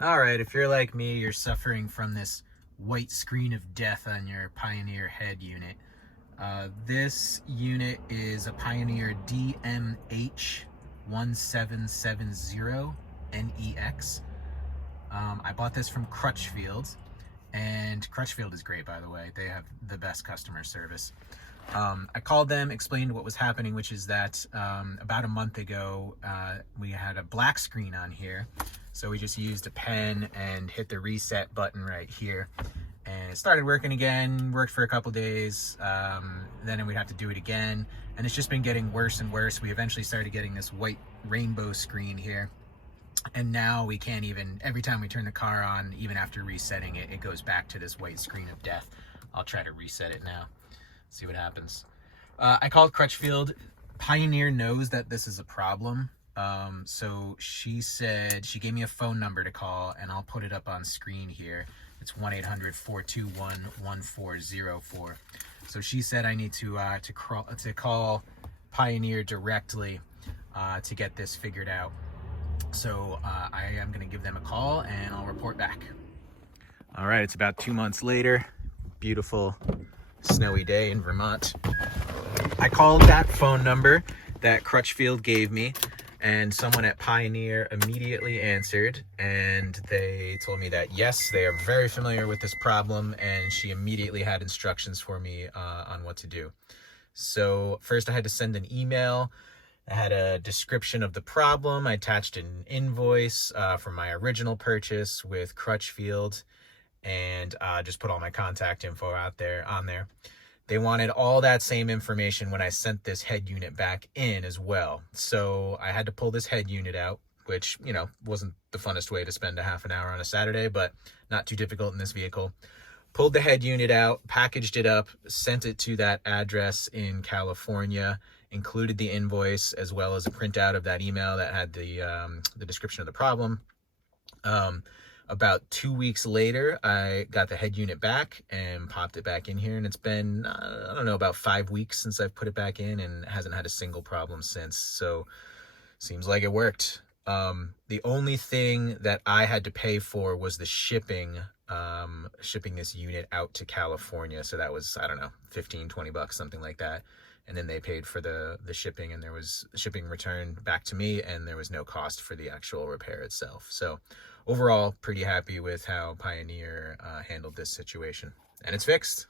All right, if you're like me, you're suffering from this white screen of death on your Pioneer head unit. This unit is a Pioneer DMH 1770NEX. I bought this from Crutchfield, and Crutchfield is great, by the way. They have the best customer service. I called them, explained what was happening, which is that about a month ago, we had a black screen on here. So we just used a pen and hit the reset button right here. And it started working again, worked for a couple days. Then we'd have to do it again. And it's just been getting worse and worse. We eventually started getting this white rainbow screen here. And now we can't even, every time we turn the car on, even after resetting it, it goes back to this white screen of death. I'll try to reset it now. See what happens. I called Crutchfield. Pioneer knows that this is a problem. So she said, she gave me a phone number to call, and I'll put it up on screen here. It's 1-800-421-1404. So she said I need to call Pioneer directly to get this figured out. So I am going to give them a call, and I'll report back. All right, it's about 2 months later. Beautiful snowy day in Vermont. I called that phone number that Crutchfield gave me, and someone at Pioneer immediately answered, and they told me that yes, they are very familiar with this problem, and she immediately had instructions for me on what to do. So first I had to send an email. I had a description of the problem. I attached an invoice from my original purchase with Crutchfield, and just put all my contact info on there. They wanted all that same information when I sent this head unit back in as well. So I had to pull this head unit out, which, you know, wasn't the funnest way to spend a half an hour on a Saturday, but not too difficult in this vehicle. Pulled the head unit out, packaged it up, sent it to that address in California, included the invoice as well as a printout of that email that had the description of the problem. About 2 weeks later, I got the head unit back and popped it back in here, and it's been, I don't know, about 5 weeks since I've put it back in, and hasn't had a single problem since, so seems like it worked. The only thing that I had to pay for was the shipping this unit out to California, so that was, I don't know, 15, 20 bucks, something like that. And then they paid for the shipping, and there was shipping returned back to me, and there was no cost for the actual repair itself. So overall, pretty happy with how Pioneer handled this situation, and it's fixed.